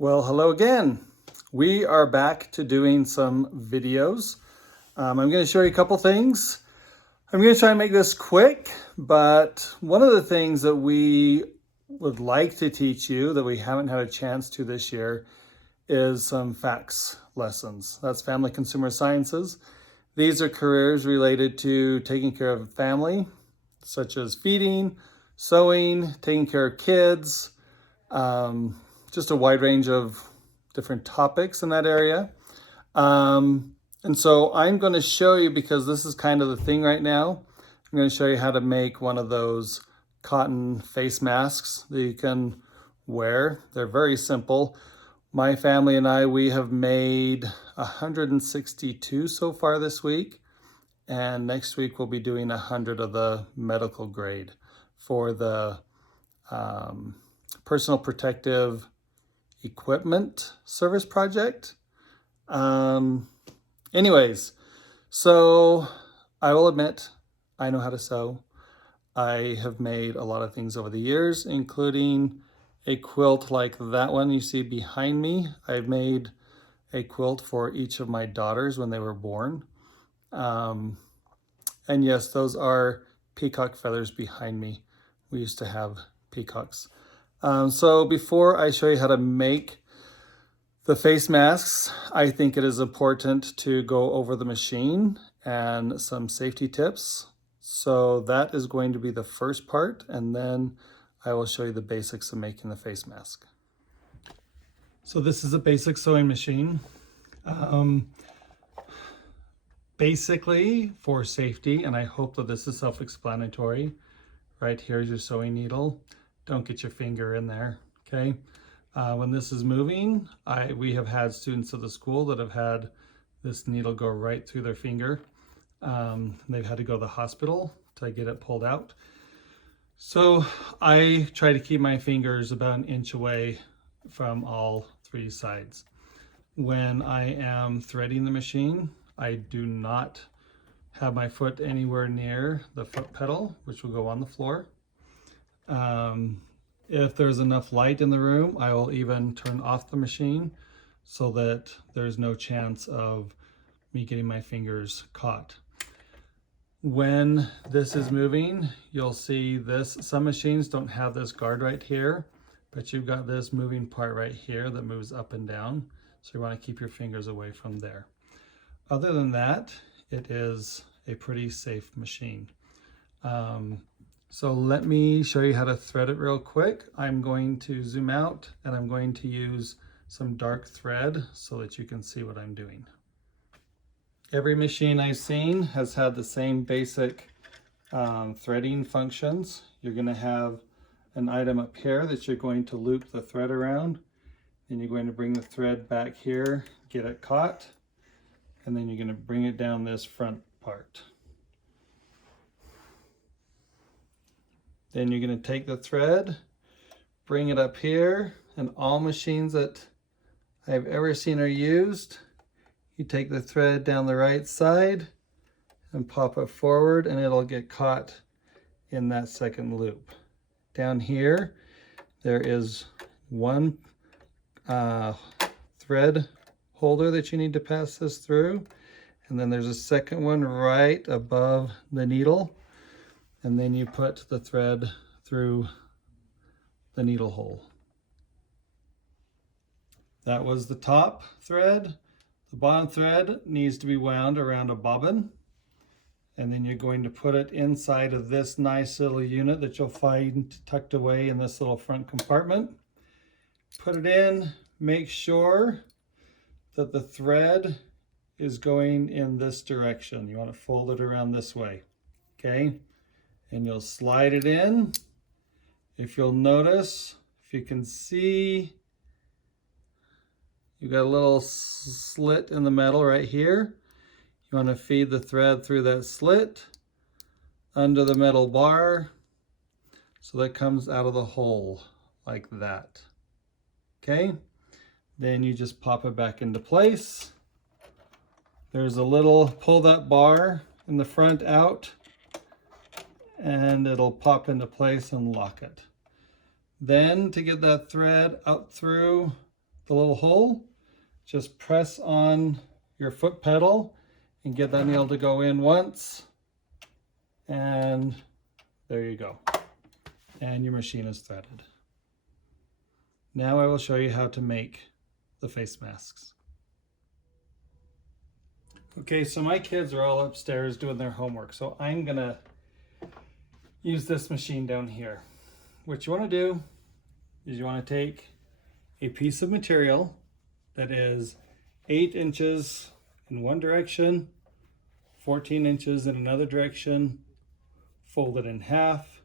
Well, hello again. We are back to doing some videos. I'm going to show you a couple things. I'm going to try and make this quick, but one of the things that we would like to teach you that we haven't had a chance to this year is some FACS lessons. That's Family Consumer Sciences. These are careers related to taking care of family, such as feeding, sewing, taking care of kids, just a wide range of different topics in that area. And so I'm going to show you, because this is kind of the thing right now, I'm going to show you how to make one of those cotton face masks that you can wear. They're very simple. My family and I, we have made 162 so far this week. And next week we'll be doing 100 of the medical grade for the personal protective equipment service project. Anyways, so I will admit I know how to sew. I have made a lot of things over the years, including a quilt like that one you see behind me. I've made a quilt for each of my daughters when they were born. And yes, those are peacock feathers behind me. We used to have peacocks. So before I show you how to make the face masks, I think it is important to go over the machine and some safety tips. So that is going to be the first part, and then I will show you the basics of making the face mask. So this is a basic sewing machine. Basically for safety, and I hope that this is self-explanatory, right here's your sewing needle. Don't get your finger in there, okay? When this is moving, we have had students at the school that have had this needle go right through their finger. They've had to go to the hospital to get it pulled out. So I try to keep my fingers about an inch away from all three sides. When I am threading the machine, I do not have my foot anywhere near the foot pedal, which will go on the floor. If there's enough light in the room, I will even turn off the machine so that there's no chance of me getting my fingers caught. When this is moving, you'll see this. Some machines don't have this guard right here, but you've got this moving part right here that moves up and down. So you want to keep your fingers away from there. Other than that, it is a pretty safe machine. So let me show you how to thread it real quick. I'm going to zoom out and I'm going to use some dark thread so that you can see what I'm doing. Every machine I've seen has had the same basic threading functions. You're going to have an item up here that you're going to loop the thread around. Then you're going to bring the thread back here, get it caught, and then you're going to bring it down this front part. Then you're going to take the thread, bring it up here, and all machines that I've ever seen are used, you take the thread down the right side and pop it forward, and it'll get caught in that second loop. Down here, there is one thread holder that you need to pass this through, and then there's a second one right above the needle. And then you put the thread through the needle hole. That was the top thread. The bottom thread needs to be wound around a bobbin. And then you're going to put it inside of this nice little unit that you'll find tucked away in this little front compartment. Put it in, make sure that the thread is going in this direction. You want to fold it around this way, okay? And you'll slide it in. If you'll notice, if you can see, you've got a little slit in the metal right here. You want to feed the thread through that slit under the metal bar so that comes out of the hole like that. Okay, then you just pop it back into place. There's a little, pull that bar in the front out, and it'll pop into place and lock it. Then to get that thread out through the little hole, just press on your foot pedal and get that nail to go in once. And there you go. And your machine is threaded. Now I will show you how to make the face masks. Okay, so my kids are all upstairs doing their homework, so I'm gonna use this machine down here. What you want to do is you want to take a piece of material that is 8 inches in one direction, 14 inches in another direction, fold it in half,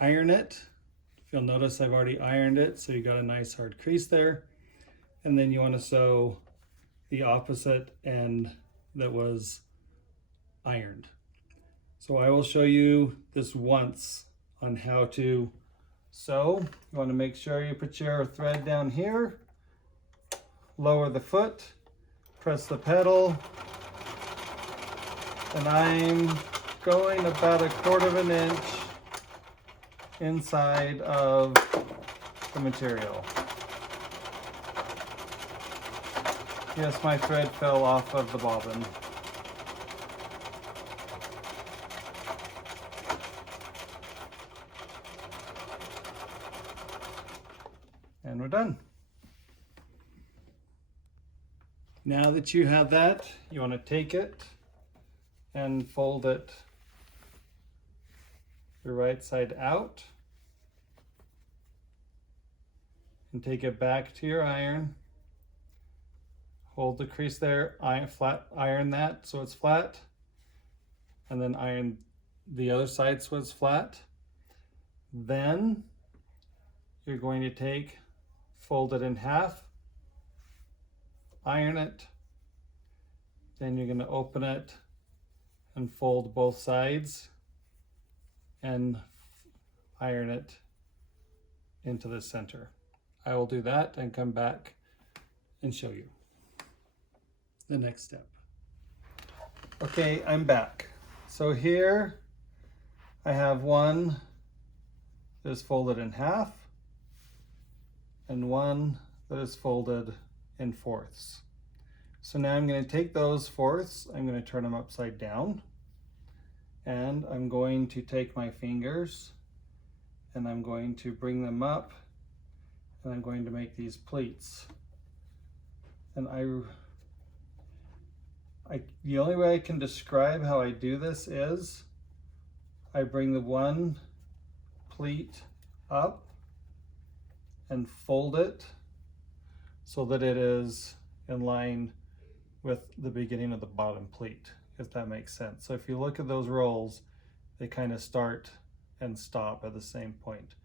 iron it. If you'll notice, I've already ironed it, so you got a nice hard crease there. And then you want to sew the opposite end that was ironed. So I will show you this once on how to sew. You want to make sure you put your thread down here, lower the foot, press the pedal, and I'm going about 1/4 inch inside of the material. Yes, my thread fell off of the bobbin. And we're done. Now that you have that, you want to take it and fold it the right side out and take it back to your iron. Hold the crease there, iron that so it's flat, and then iron the other side so it's flat. Then you're going to take, fold it in half, iron it, then you're going to open it and fold both sides and iron it into the center. I will do that and come back and show you the next step. Okay, I'm back. So here I have one that is folded in half and one that is folded in fourths. So now I'm going to take those fourths, I'm going to turn them upside down, and I'm going to take my fingers and I'm going to bring them up, and I'm going to make these pleats. And the only way I can describe how I do this is I bring the one pleat up and fold it so that it is in line with the beginning of the bottom pleat, if that makes sense. So if you look at those rolls, they kind of start and stop at the same point.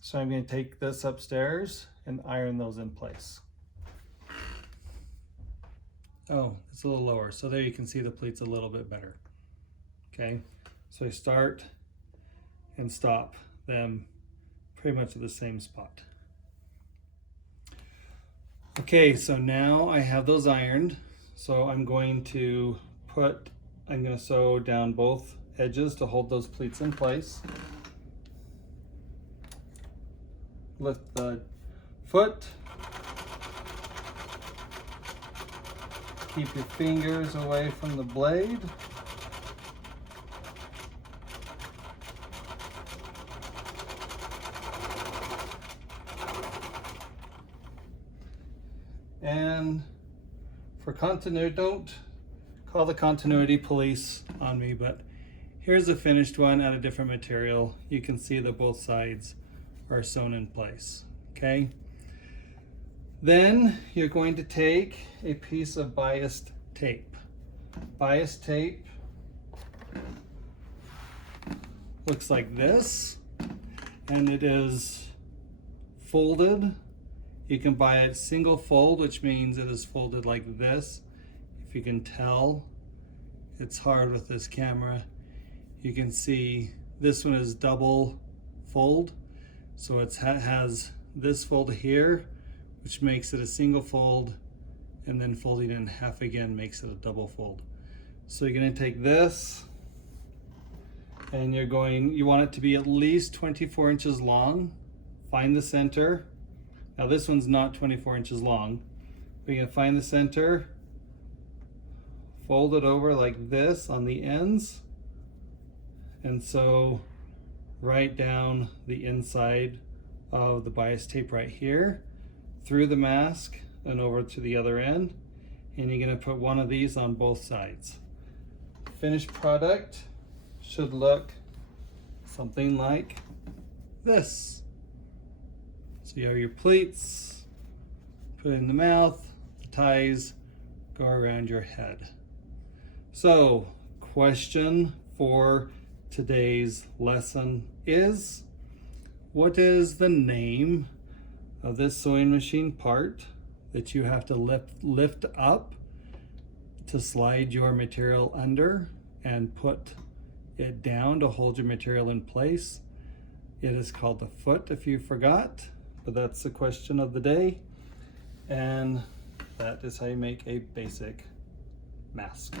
So I'm going to take this upstairs and iron those in place. Oh, it's a little lower. So there you can see the pleats a little bit better. Okay, so I start and stop them pretty much at the same spot. Okay, so now I have those ironed. So I'm going to sew down both edges to hold those pleats in place. Lift the foot. Keep your fingers away from the blade. And for continuity, don't call the continuity police on me, but here's a finished one out of different material. You can see that both sides are sewn in place, okay? Then you're going to take a piece of biased tape. Biased tape looks like this, and it is folded. You can buy it single fold, which means it is folded like this. If you can tell, it's hard with this camera. You can see this one is double fold. So it has this fold here, which makes it a single fold, and then folding in half again makes it a double fold. So you're going to take this, and you want it to be at least 24 inches long find the center. Now this one's not 24 inches long, but you're gonna find the center, fold it over like this on the ends, and so right down the inside of the bias tape right here, through the mask and over to the other end, and you're gonna put one of these on both sides. Finished product should look something like this. So you have your pleats, put it in the mouth, the ties go around your head. So, question for today's lesson is, what is the name of this sewing machine part that you have to lift up to slide your material under and put it down to hold your material in place? It is called the foot, if you forgot, but that's the question of the day. And that is how you make a basic mask.